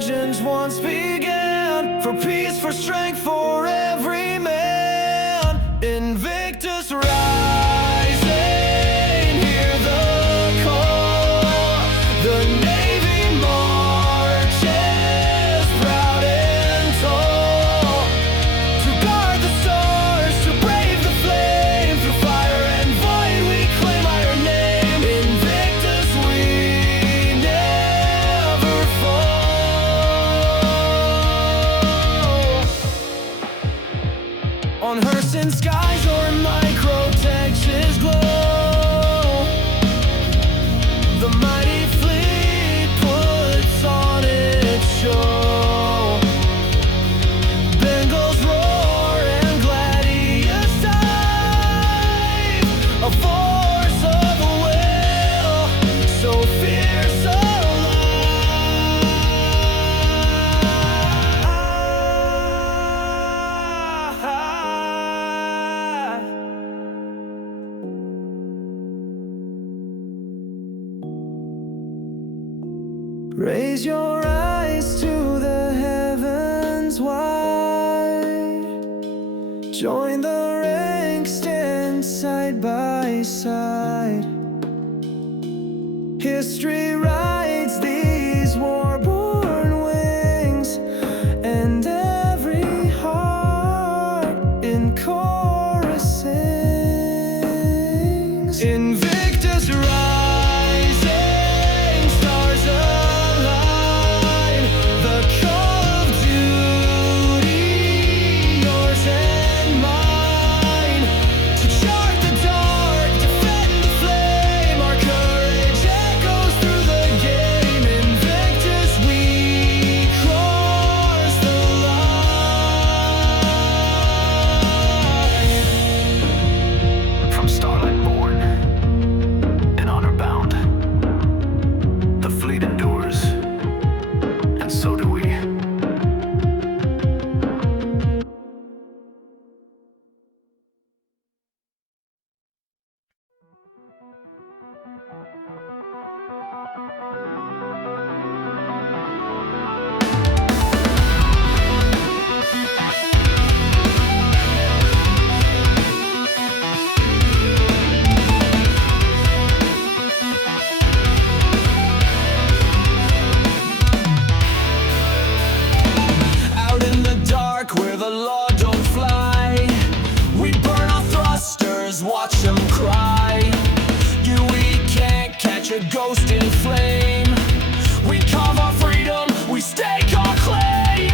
legends once began, for peace, for strength, for every man. Invictus Rising, hear the call. The Navy marches proud and tall, to guard the stars, to brave the flame. Through fire and void we claim our name. Invictus, we never fall. On Hurston skies or micro Texas glow, the mighty fleet puts on its show. Bengals roar and gladius dive, a force of will, so fierce alive. Raise your eyes to the heavens wide. Join the ranks, stand side by side. History rides these war-born wings, and every heart in chorus sings. Invictus Rising, stars align. The call of duty, yours and mine. To chart the dark, defend the flame. Our courage echoes through the game. Invictus, we cross the line. From starlight born and honor bound, the fleet endures, and so do we. Out in the dark where the law don't fly, we burn our thrusters, watch them cry. We can't catch a ghost in flame. We carve our freedom, we stake our claim.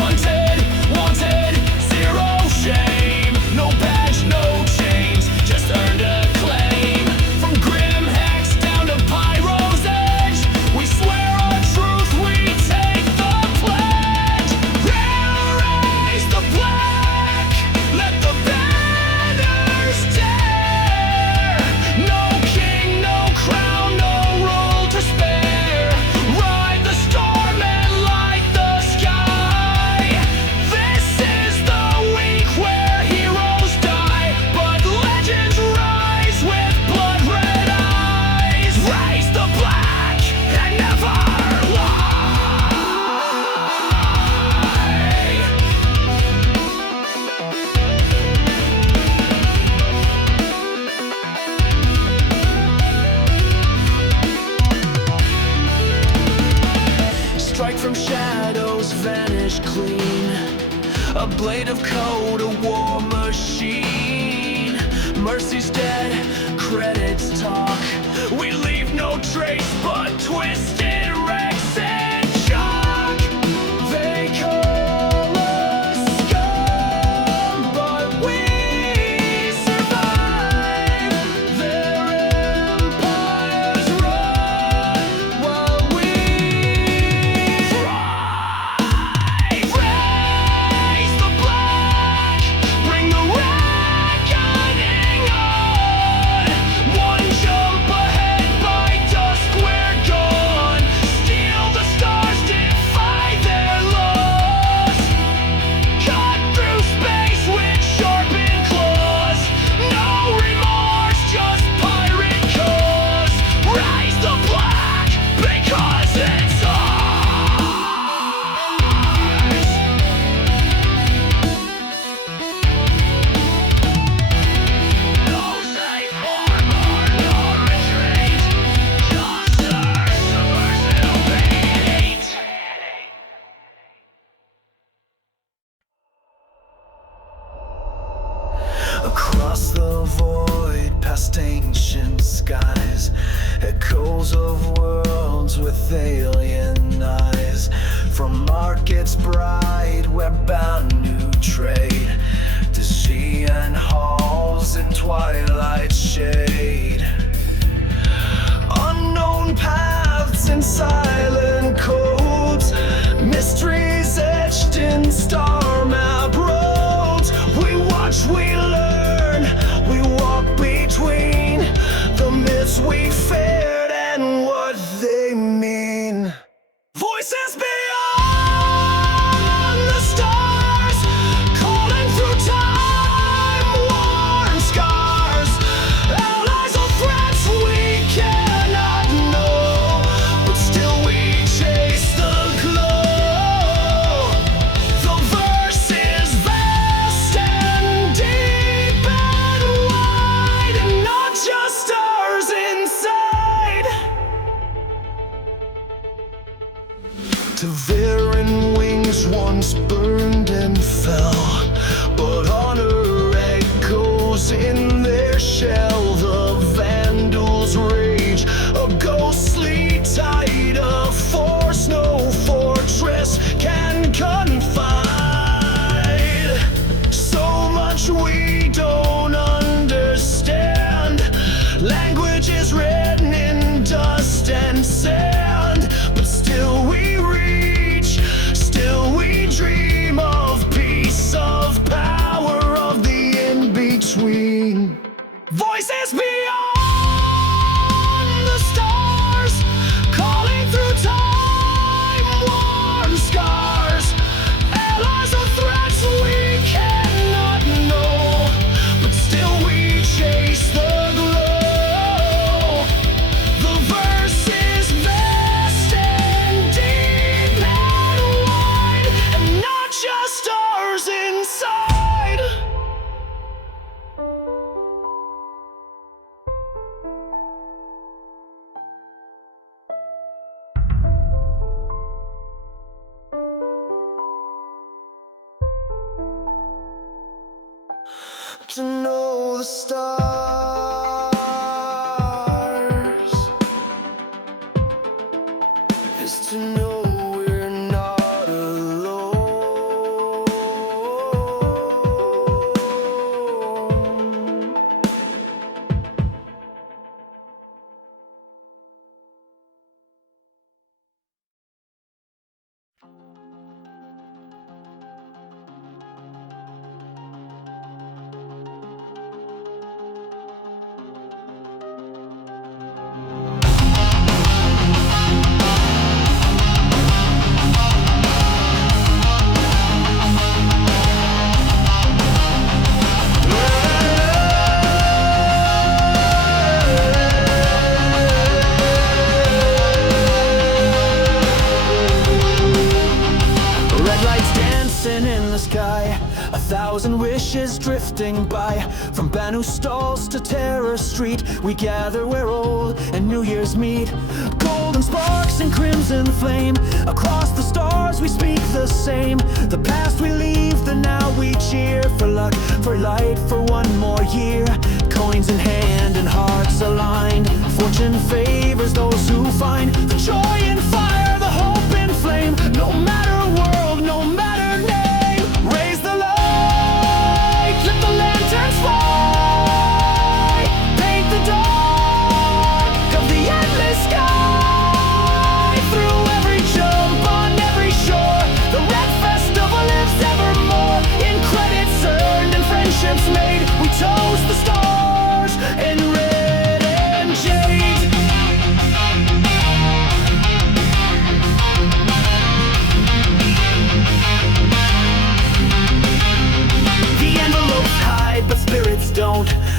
Hunted, wanted, zero shame. No badge, no chains, just earned a claim. From grim hex down to Pyro's edge, we swear our truth, we take the pledge. Raise the black, let the banners dare. No king, no crown, no rule to spare. Ride the storm and light the sky. This is the week where heroes die, but legends rise with blood red eyes. Raise the black and never lie. Strike from shadows, vanish clean. A blade of code, a war machine. Mercy's dead, credits talk. We leave no trace but twisted wrecks and chalk. They call us scum, but we survive. Their empires run while we thrive. Raise the black, bring the reckoning on. One jump ahead, by dusk we're gone. Steal Millions of worlds with alien eyes. From markets bright, we're bound new trade, to sea and halls in twilight shade. Unknown paths and silent codes, mysteries etched in star map roads. We watch, we learn, we walk between the myths we feared and what they mean. Voices beyond the stars, calling through time-worn scars. Allies of threats we cannot know, but still we chase the glow. The verse is vast and deep and wide, and not just stars inside. To Viren wings once burned and fell, but honor echoes in their shell. The Vandals rage, a ghostly tide of force no fortress can confide. So much we don't understand, language is written in dust and sand, but still we reach, still we dream of peace, of power, of the in-between. Voices beyond the stars, calling through time-worn scars. Allies of threats we cannot know, but still we chase the glow. The verse is vast and deep and wide, and not just stars inside. To know the stars is to know we're not alone. Red lights dancing in the sky, 1,000 wishes drifting by. From Banu stalls to Terror Street, we gather where old and New Year's meet. Golden sparks and crimson flame, across the stars we speak the same. The past we leave, the now we cheer. For luck, for light, for one more year. Coins in hand and hearts aligned, fortune favors those who find the joy in fire, the hope in flame. No matter world, no matter name, raise the light, let the lanterns fly, paint the dark of the endless sky. Through every jump, on every shore, the red festival lives evermore. In credits earned and friendships made, we toast the stars in red and jade.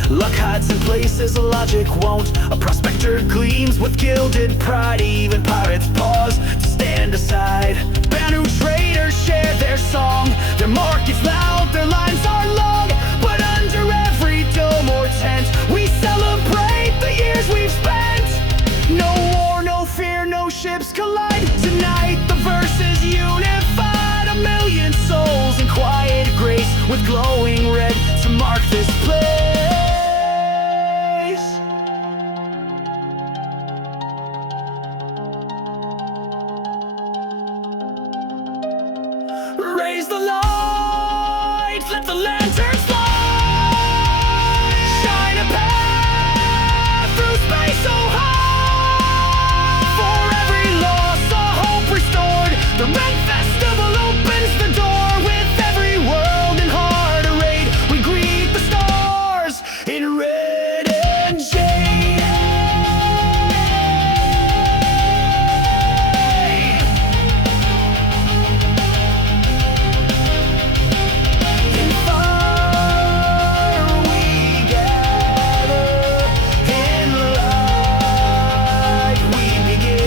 Luck hides in places logic won't. A prospector gleams with gilded pride. Even pirates pause to stand aside. Banu traders share their song. Their market's loud, their lines are long. But under every dome or tent, we celebrate the years we've spent. No war, no fear, no ships collide. Tonight the verse is unified. 1,000,000 souls in quiet grace, with glowing red to mark this place. let the lanterns fly. Shine a path through space so high. For every loss, a hope restored. The red festival opens the door. With every world and heart arrayed, we greet the stars in red and jade. In fire we gather, in light we begin.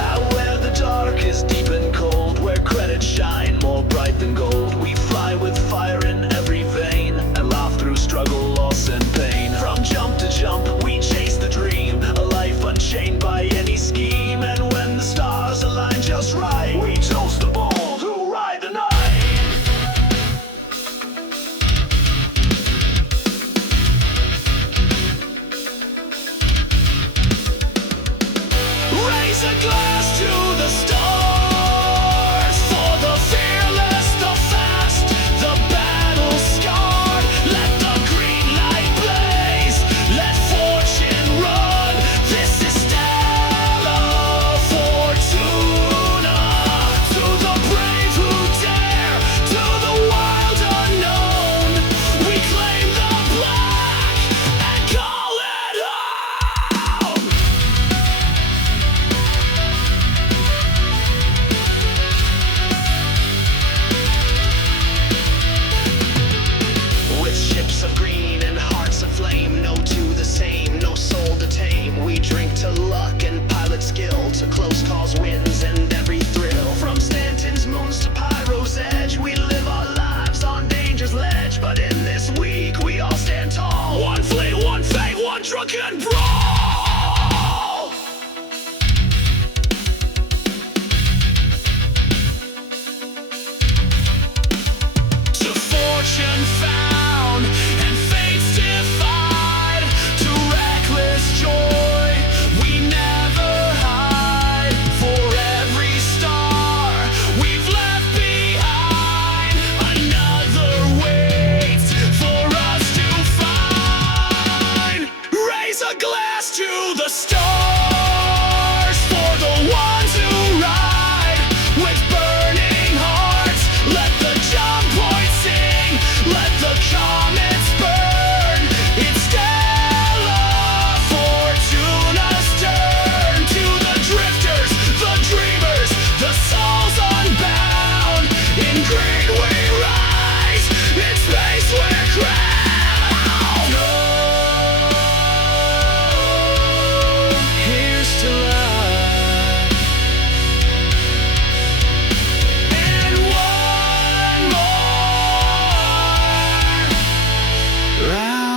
Out where the dark is deep and cold, where credits shine more bright than gold, we fly with fire in every vein and laugh through struggle, loss, and pain. From jump to jump, we chase the dream, a life unchained by any scheme. And when the stars align just right, we toast the bold who ride the night. Raise a glass to the stars, for the fearless, the fast, the battle scarred. Let the green light blaze, let fortune run. This is Stella Fortuna. To the brave who dare, to the wild unknown, we claim the black and call it home. With ships of green and hearts aflame, no two the same, no soul to tame. We drink to luck and pilot skill, to close calls, wins, and every thrill. From Stanton's moons to Pyro's edge, we live our lives on danger's ledge. But in this week, we all stand tall. One fleet, one fate, one drunken brawl. To fortune found and fates defied, to reckless joy we never hide. For every star we've left behind, another waits for us to find. Raise a glass to the stars, for the ones who ride with burning hearts. Let the jump point sing, let the comets burn. It's Stella Fortuna's turn. To the drifters, the dreamers, the souls unbound. In green we rise, in space we're crowned. Here's to life, and one more round.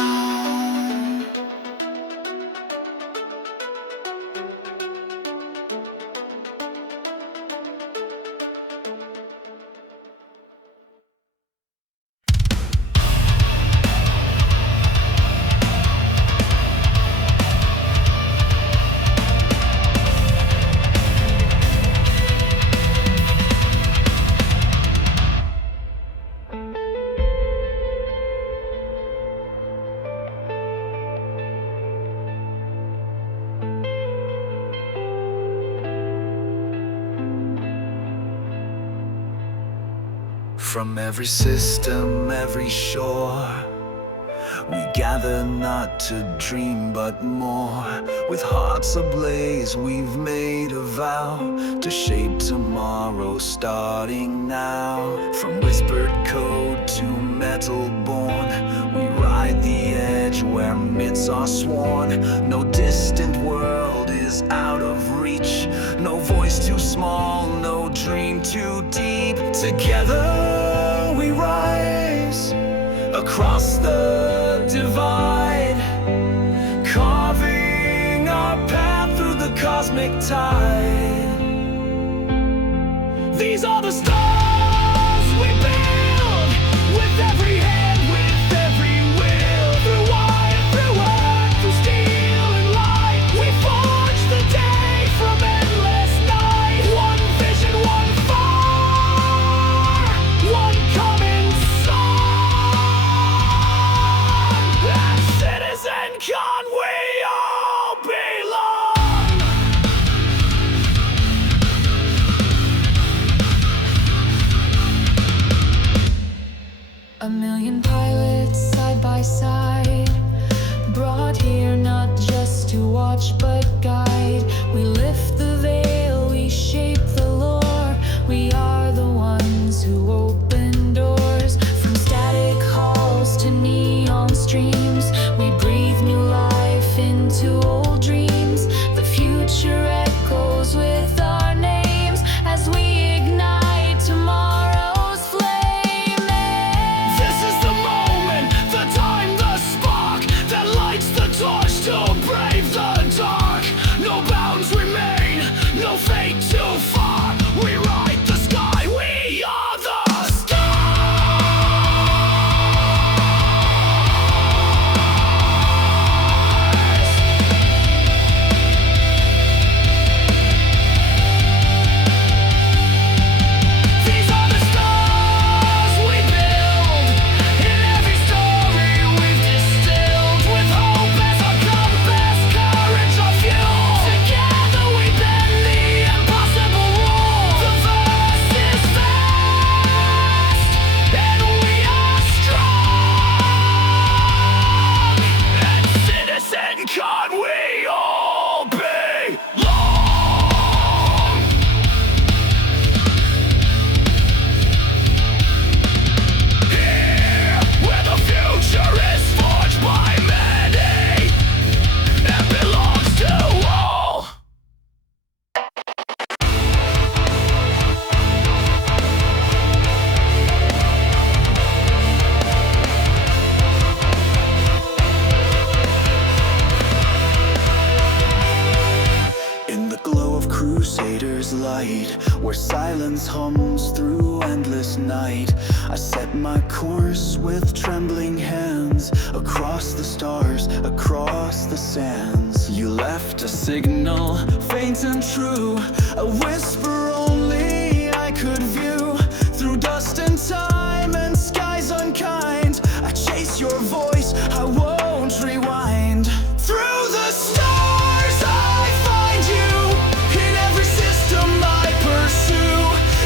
From every system, every shore, We gather not to dream but more. With hearts ablaze we've made a vow to shape tomorrow starting now. From whispered code to metal born, we ride the edge where myths are sworn. No distant world is out of reach, no voice too small, no dream too deep. Together we rise across the divide, carving our path through the cosmic tide. These are the stars we build, with every hand, with every will. Through wire, through earth, through steel and light, we forge the day from endless night. One vision, one fire, one common song. As Citizen Con we all belong. A million pilots side by side, brought here not just to watch but guide. We lift the veil, we shape the lore. We are the ones who open doors. From static halls to neon streams, we breathe new life into old dreams. The future echoes with our names as we ignite tomorrow's flame. This is the moment, the time, the spark that lights the torch to brave the dark. No bounds remain, no fate too far. We ride the sky, we are the These are the stars we build, in every story we've distilled. With hope as our compass, courage our fuel. Together we bend the impossible rule. The verse is fast, and we are strong. At Citizen Con we all belong. Here, where the future is forged by many and belongs to all. In the glow of Crusaders' light, where silence hums through endless night, I set my course with trembling hands, across the stars, across the sands. You left a signal, faint and true, a whisper only I could view. Through dust and time and skies unkind, I chase your voice, I won't rewind. Through the stars I find you, in every system I pursue.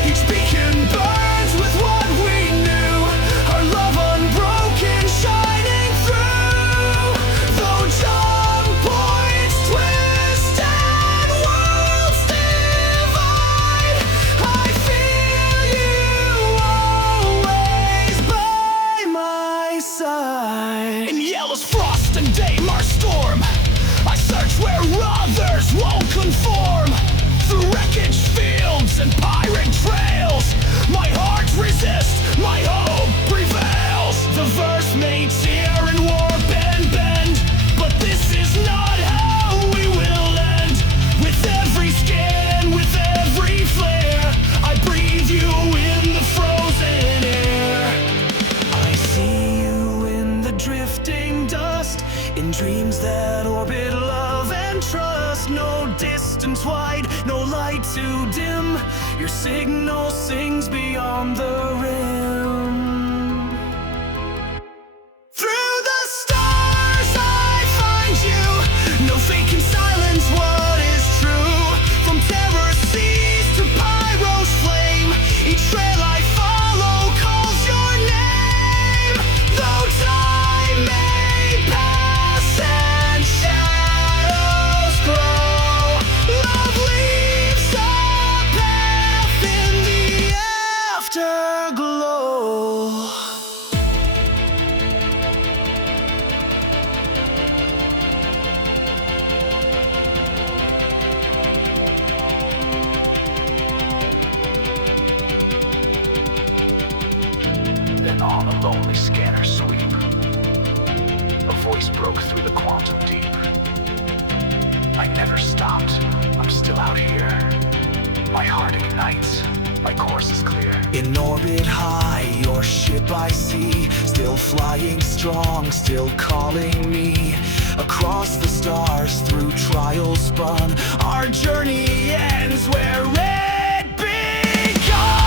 Each beacon burns with what we knew, our love unbroken, shining through. Though jump points twist and worlds divide, I feel you always by my side. In yellow's frost and Damar's storm, I search where others won't conform. Through wreckage fields and pirate trails, my heart resists, my hope prevails. The verse may tear and warp and bend, but this is not how we will end. With every skin, with every flare, I breathe you in the frozen air. I see you in the drifting dust, in dreams that orbit love and trust. No distance wide, no light too dim, your signal sings beyond the rim. Through the stars I find you, no fake can silence what is true. From terror seas to Pyro's flame, each trail I follow calls your name. Though time may deadly scanner sweep. A voice broke through the quantum deep. I never stopped. I'm still out here. My heart ignites. My course is clear. In orbit high, your ship I see, still flying strong, still calling me. Across the stars, through trials spun, our journey ends where it begun.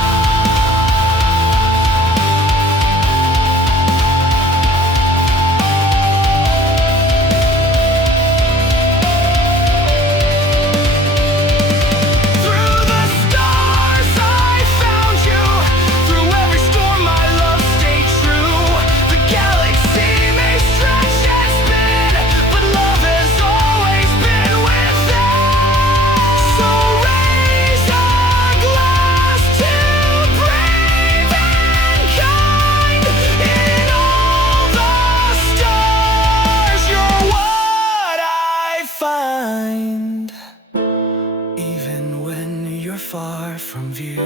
Far from view,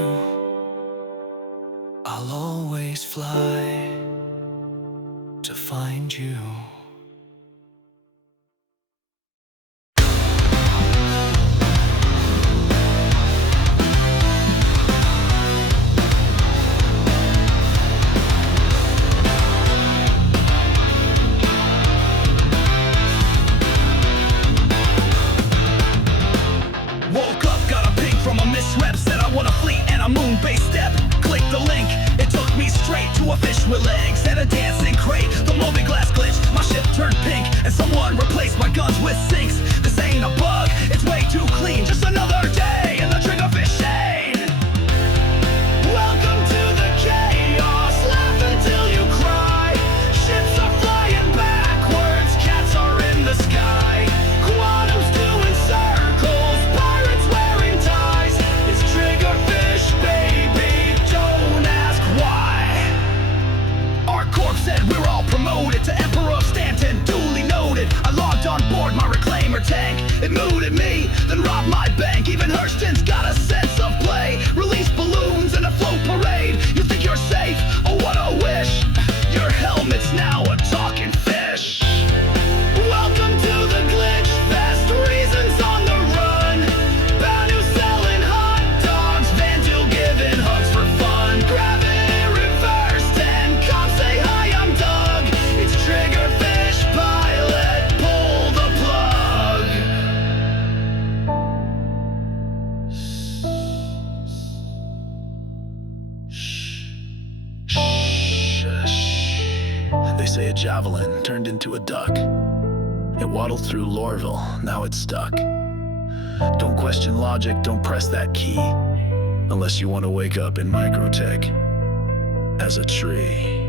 I'll always fly to find you. Woke up, got a ping from a misrep, said I want a fleet and a moon-based step. Click the link, it took me straight to a fish with legs and a dancing crate. The moving glass glitched, my ship turned pink, and someone replaced my guns with sinks. This ain't a bug, it's way too clean, just another day in the Triggerfish chain. Welcome to the chaos, laugh until you cry. Ships are flying backwards, cats are in the sky. Quantum's doing circles, pirates wearing ties. It's Triggerfish, baby, don't ask why. Our corp said we're all promoted to Emperor of Stanton, duly noted. I logged on board my reclaimer tank. It mooted me, then robbed my bank. Even Hurston's got a sense of play. Release balloons in a float parade. You think you're safe? Oh, what a wish. Your helmet's now a talking fish. Welcome to the glitch fest. Reasons on the run. Banu selling hot dogs. Vandal giving hugs for fun. Gravity reversed and cops say hi, I'm Doug. It's Triggerfish pilot, pull the plug. They say a javelin turned into a duck. It waddled through Lorville, now it's stuck. Don't question logic, don't press that key, unless you want to wake up in microtech as a tree.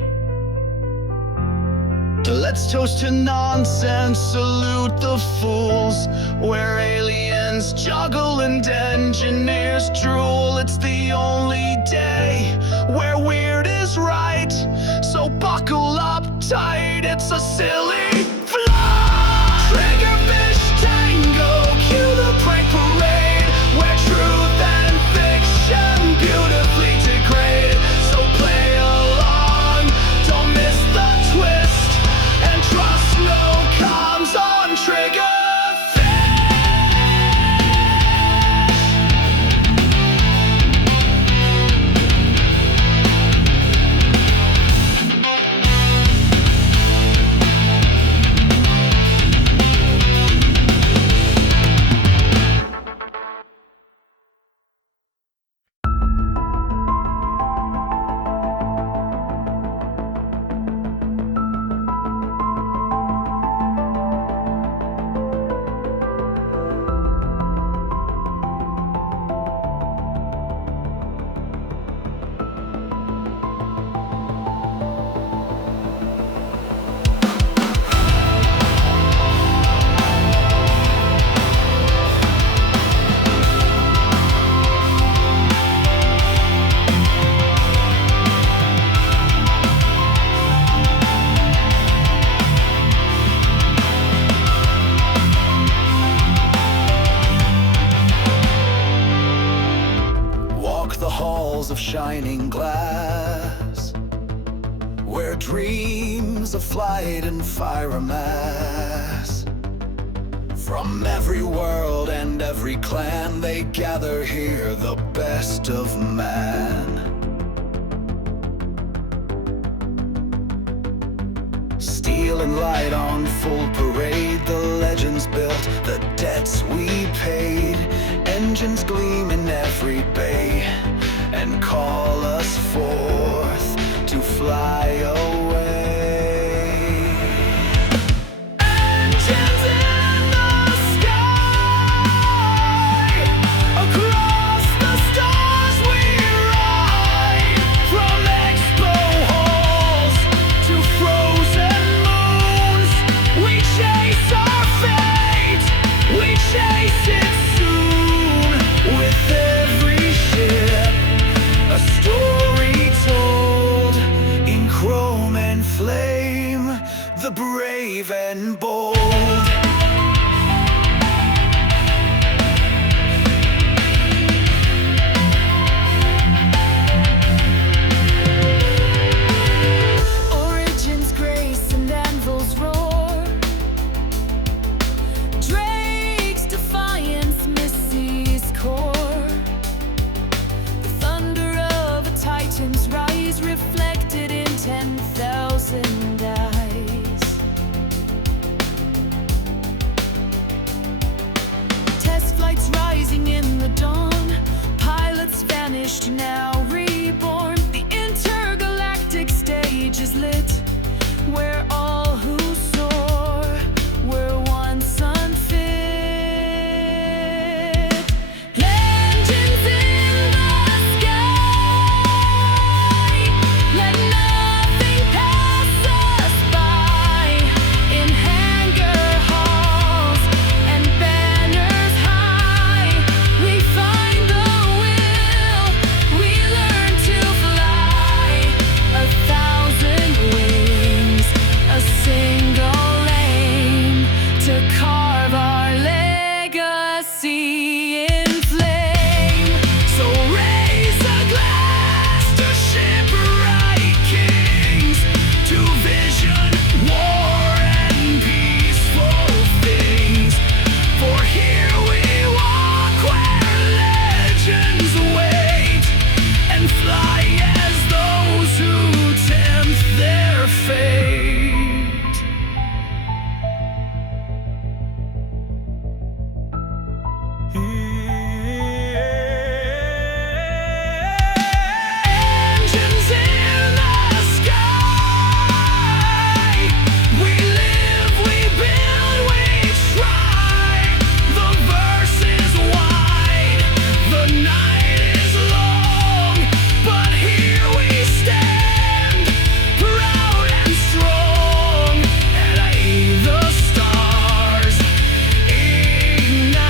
Let's toast to nonsense, salute the fools, where aliens juggle and engineers drool. It's the only day where weird is right, so buckle up tight, it's a silly flight. Triggerfish Tango, cue the prank parade, where truth and fiction beautifully degrade. So play along, don't miss the twist, and trust no comms on Triggerfish. dreams of flight and fire mass. From every world and every clan, they gather here, the best of man. Steel and light on full parade, the legends built, the debts we paid. Engines gleam in every bay and call us forth to fly away. Engines in the sky, across the stars we ride. From expo halls to frozen moons, we chase our fate, we chase it soon. With every ship, a story told in chrome and flame, the brave and bold. Origins grace and anvils roar. Drake's defiance, Missy's core. The thunder of a titan's rise, reflected in 10,000 eyes. Test flights rising in the dawn. Pilots vanished, now reborn. The intergalactic stage is lit, where all who soar were once unfit. Legends in the sky, let nothing pass us by. In hangar halls and banners high, we find the will, we learn to fly. 1,000 wings, a single aim, to carve our legacy in flame. So raise a glass to shipwright kings, to vision, war, and peaceful things. For here we walk where legends wait, and fly as those who tempt their fate. Engines in the sky, we live, we build, we try. The verse is wide, the night is long, but here we stand, proud and strong. And the stars ignite,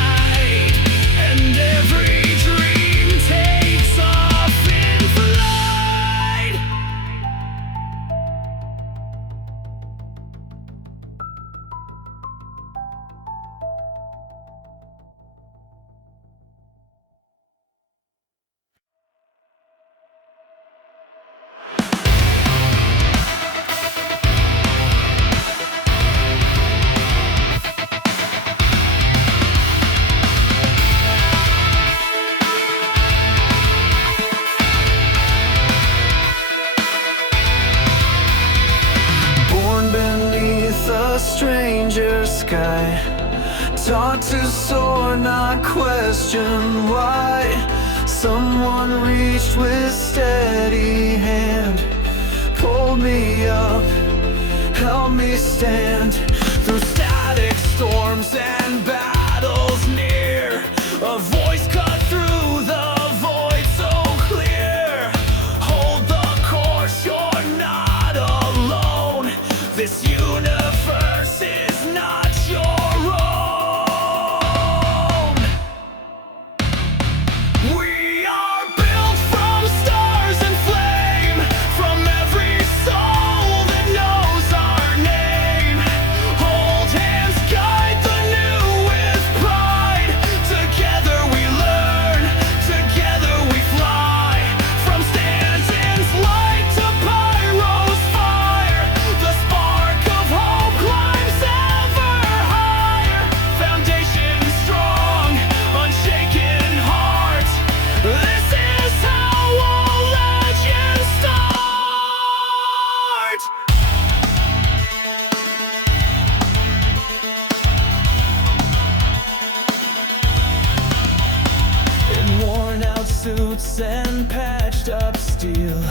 and every dream takes off in flight. Born beneath a stranger sky, taught to soar, not question why. Someone reached with steady hand, pulled me up, helped me stand through static storms and battles near. A voice cut through the void so clear. Hold the course, you're not alone. This universe is not your own. We are built from stars and flame, from every soul that knows our name. Hold hands, guide the new with pride. Together we learn, together we fly. From Stanton's light to Pyro's fire, In worn out suits and patched up steel,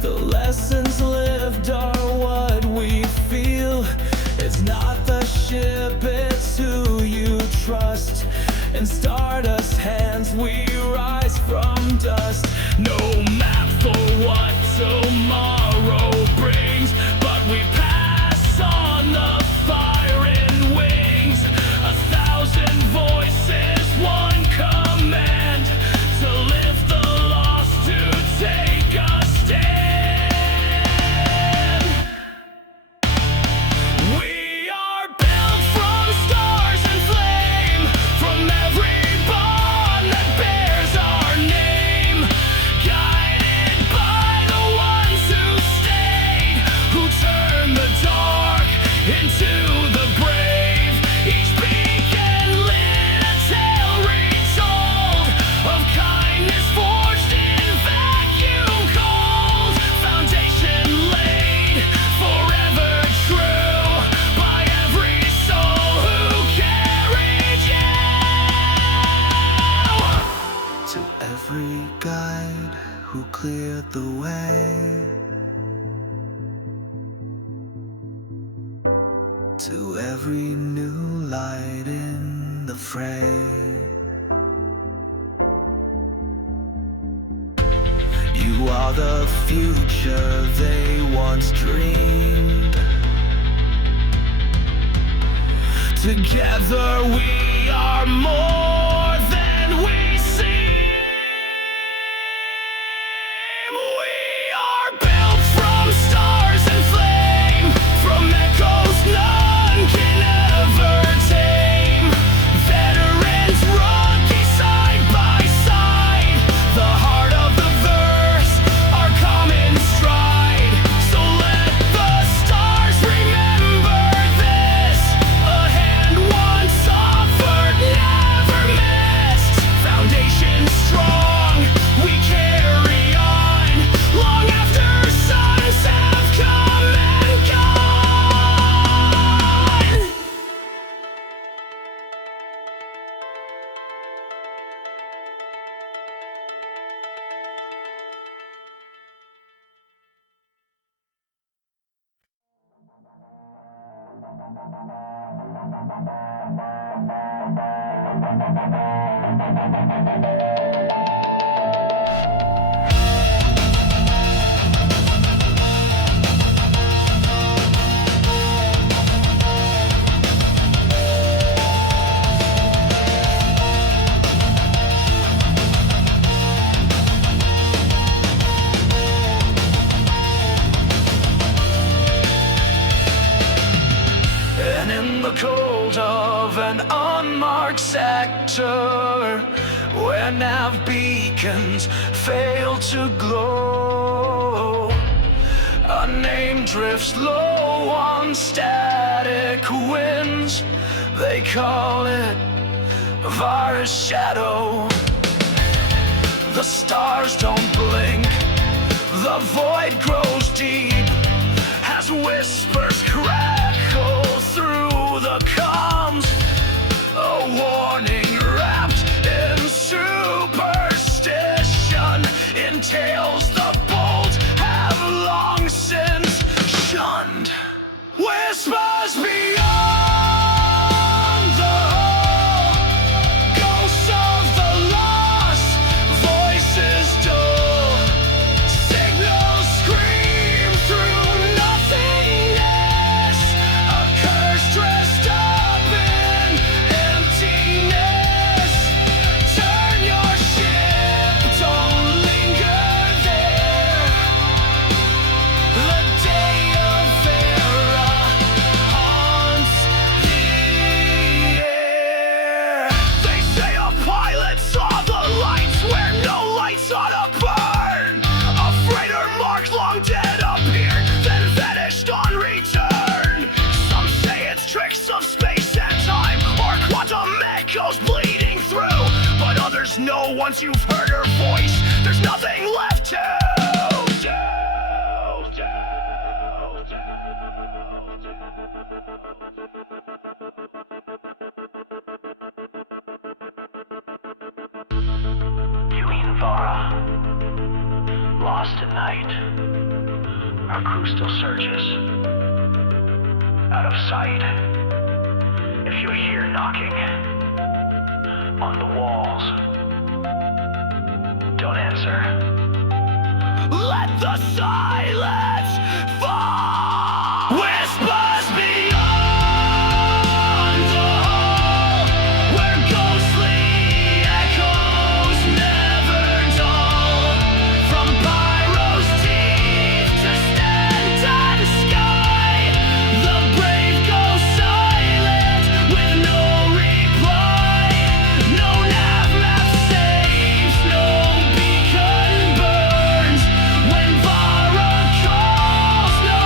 the lessons lived are what we feel. It's not the ship, it's who you trust. In stardust hands we rise from dust. No map for what tomorrow brings, but we pass on the firing wings. 1,000 voices, one command, to lift the lost, to take a stand. We are built from stars and flame, from every bond that bears our name, guided by the ones who stayed, who turned the dark into the brave. Each beacon lit a tale retold of kindness forged in vacuum cold. Foundation laid, forever true, by every soul who carried you. To every guide who cleared the way, to every new light in the fray. You are the future they once dreamed. Together we are more than we seem. We are built from stars and flame, from echoes none can ever tame. Veterans, rookies, side by side, the heart of the verse, our common stride. So let the stars remember this: a hand once offered, never missed. Foundation strong, we carry on, long after suns have come and gone. And in the cold of an unmarked sector, where nav beacons fail to glow, a name drifts low on static winds. They call it virus shadow. The stars don't blink, the void grows deep as whispers crackle through the comms. A warning wrapped in superstition entails the bold have long since shunned. Whispers beyond the hull, ghosts of the lost, voices dull, signals scream through nothingness, a curse dressed up in emptiness. Turn your ship, don't linger there. The day of Vera haunts the air. They say a pilot saw the lights where no lights ought to burn. A freighter marked long dead appeared, then vanished on return. Some say it's tricks of space and time, or quantum echoes bleeding through. But others know once you've heard her voice, there's nothing left to do. night. Our crew still searches. Out of sight. If you hear knocking on the walls, don't answer. Let the silence fall. Whispers beyond the hall, where ghostly echoes never dull. From Pyro's teeth to Stanton sky, the brave go silent with no reply. No nav map saves, no beacon burns. When Vara calls, no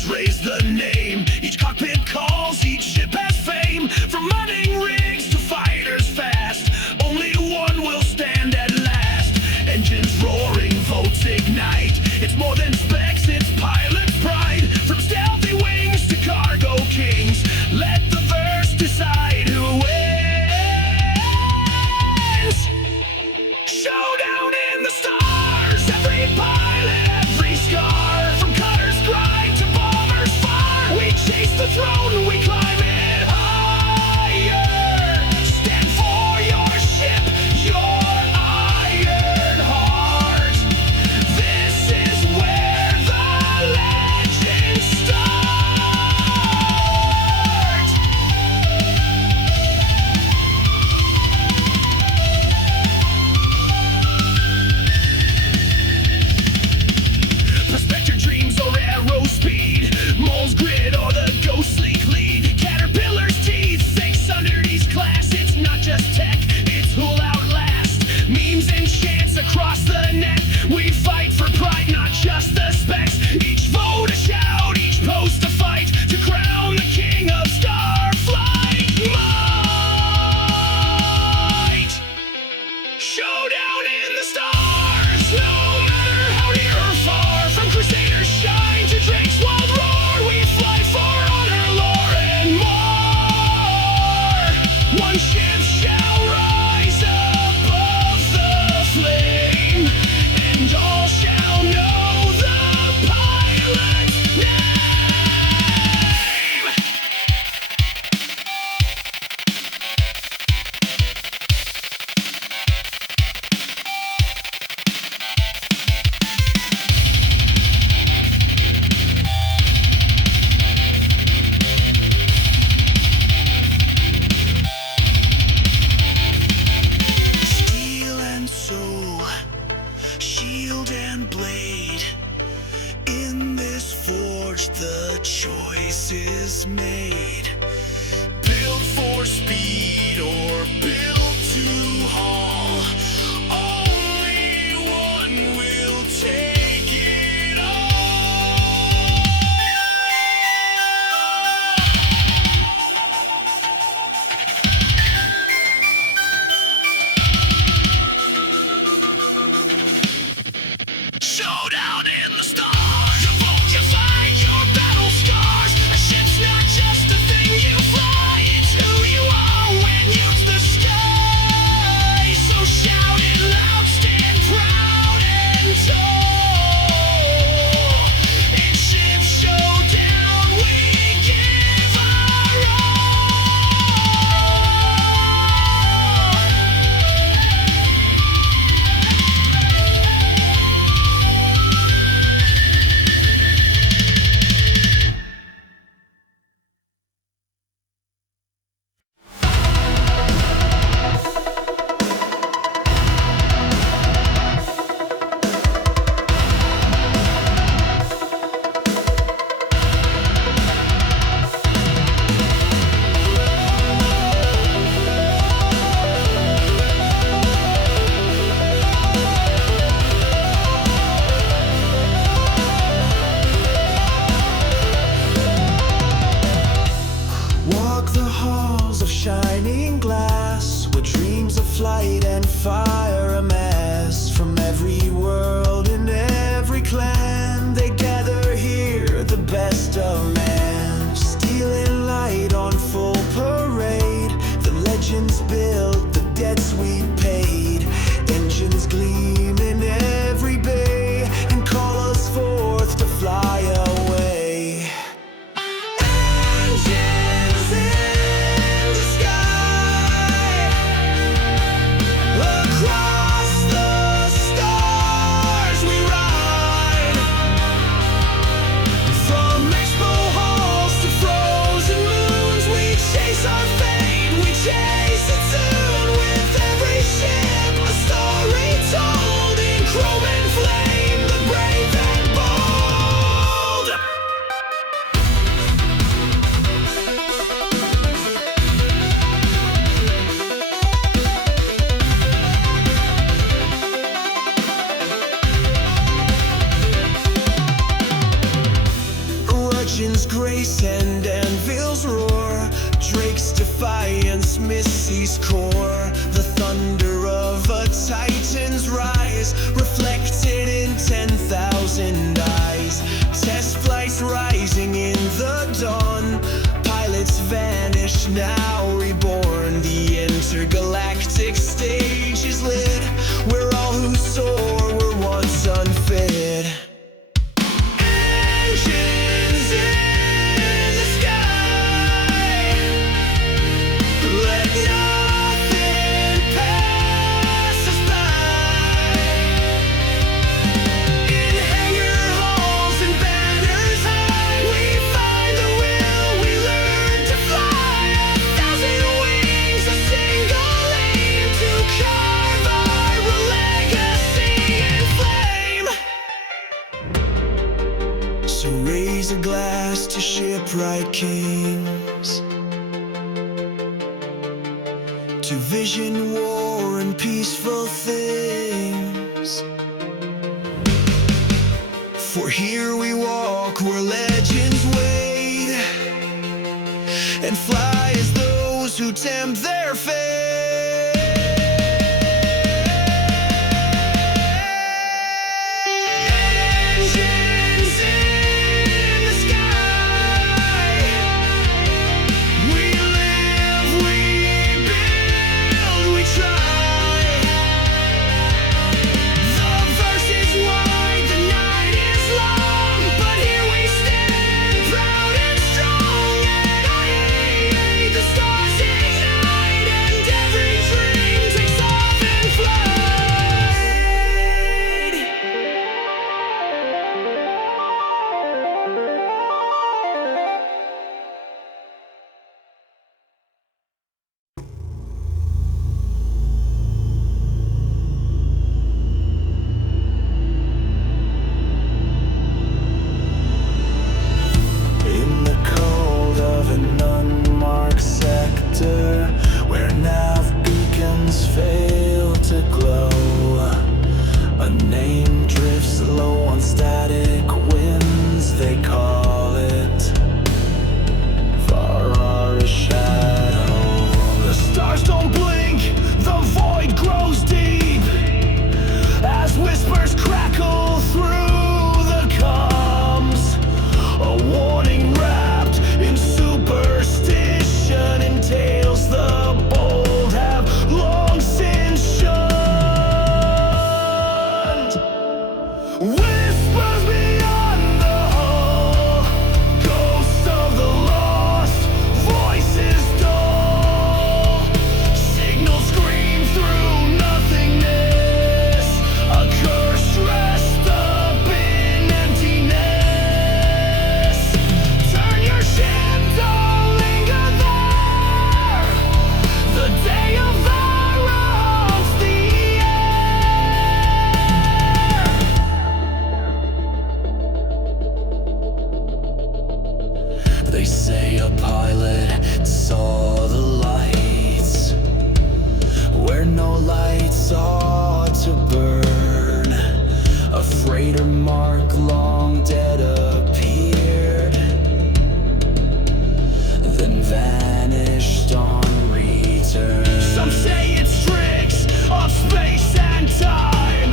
Salvagers raise the name. Each cockpit calls, each ship has fame. From running rigs to fighters fast, only one will stand at last. Engines roaring, votes ignite. It's more than specs, it's pilot's pride. From stealthy wings to cargo kings, let the verse decide who wins. Showdown in the stars, every pilot, every scar. From cutter's grind to bomber's fire, we chase the throne, we climb it higher. Stand for your ship, your iron heart. This is where the legends start. Prospector dreams or arrow speed, Mole's grid or the ghostly lead. Caterpillar's teeth, thanks underneath class. It's not just tech, it's who'll outlast. Memes and chants across the net, we fight for pride, not just the specs. Each vote a shout, each post a fight, to crown the king of starflight. Might. Showdown in the stars, no matter how near or far. From crusaders shine to Drake's wild roar, we fly for honor, lore, and more. One ship shall rise above the flame, and all shall know the pilot's name. Steel and soul, shield and blade. In this forge, the choice is made. Built for speed or built to haul. Only one will take it all. Showdown in the stars, you vote, you fight your battle scars. A ship's not just a thing you fly, it's who you are when you's the Legends grace and anvils roar, Drake's defiance Missy's core. The thunder of a titan's rise, reflected in 10,000 eyes. Test flights rising in the dawn, pilots vanish now reborn. The intergalactic stage is lit, where all who soar were once unfit. Engines in the sky, let nothing pass us by. In hangar halls and banners high, we find the will, we learn to fly. 1,000 wings, a single aim, to carve our legacy in flame. So raise a glass to shipwright kings, to vision, war, and peaceful things. For here we walk where legends wait, and fly as those who tempt their fate. Engines in the sky, we live, we build, we try. The verse is wide, the night is long, but here we stand, proud and strong. And the stars ignite, and every dream takes off in flight. In the cold of an unmarked sector, where nav beacons fail to glow, a name drifts low on static winds, they call it Vara Shadow. The stars don't blink, the void grows deep, as whispers crackle through the comms. A warning wrapped in superstition, in tales the bold have long since shunned. Whispers beyond the hull, ghosts of the lost, voices dull. Signals scream through nothingness, a curse dressed up in emptiness. Turn your ship, don't linger there. The day of Vara haunts the air. They say a pilot saw the lights, where no lights ought to burn. A freighter mark long dead appeared, then vanished on return. Some say it's tricks of space and time,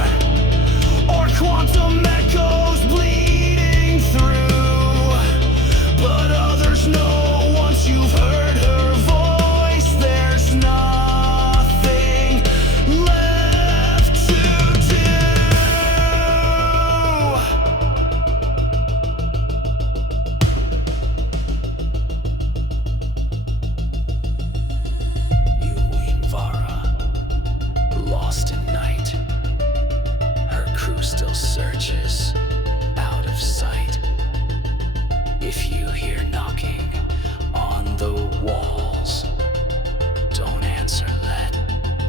or quantum echoes bleeding through. But others know, once you've heard her voice, there's nothing left to do. Eowyn Vara, lost in night. Her crew still searches, out of sight. If you hear knocking on the walls, don't answer, let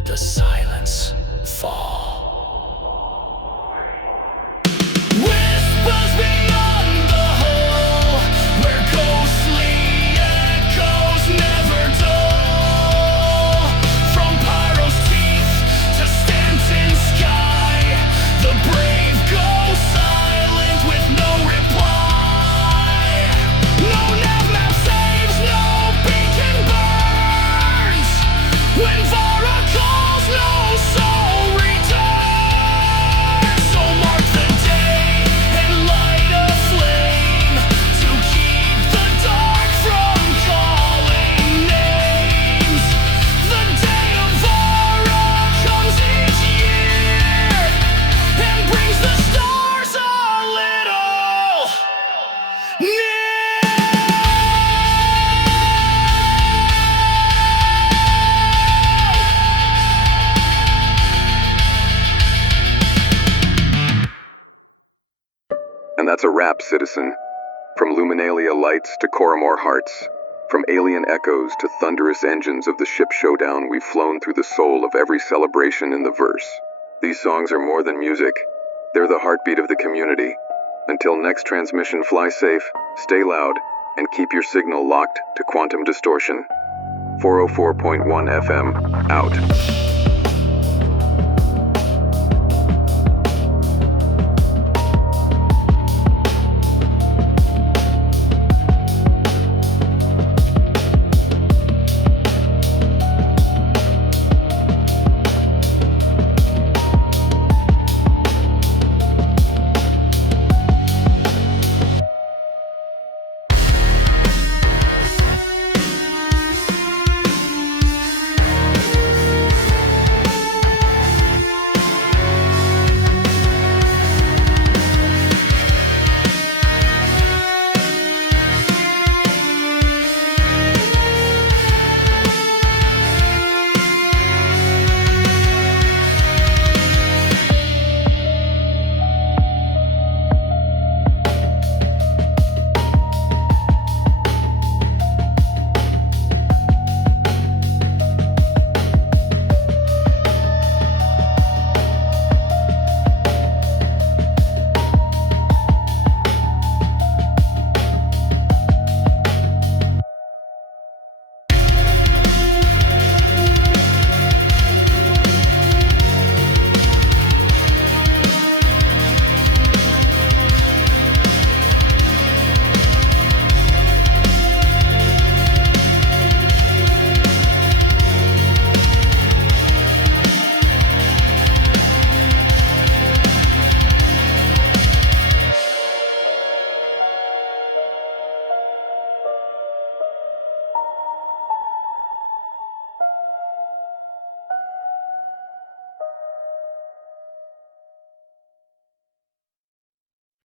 the silence fall. Whispers beyond the hull, where ghostly echoes never dull. From Pyro's teeth to Stanton's sky, the brave go silent with no reply. That's a wrap, citizen. From Luminalia lights to Coramor hearts, from alien echoes to thunderous engines of the ship Showdown, we've flown through the soul of every celebration in the verse. These songs are more than music. They're the heartbeat of the community. Until next transmission, fly safe, stay loud, and keep your signal locked to Quantum Distortion. 404.1 FM, out.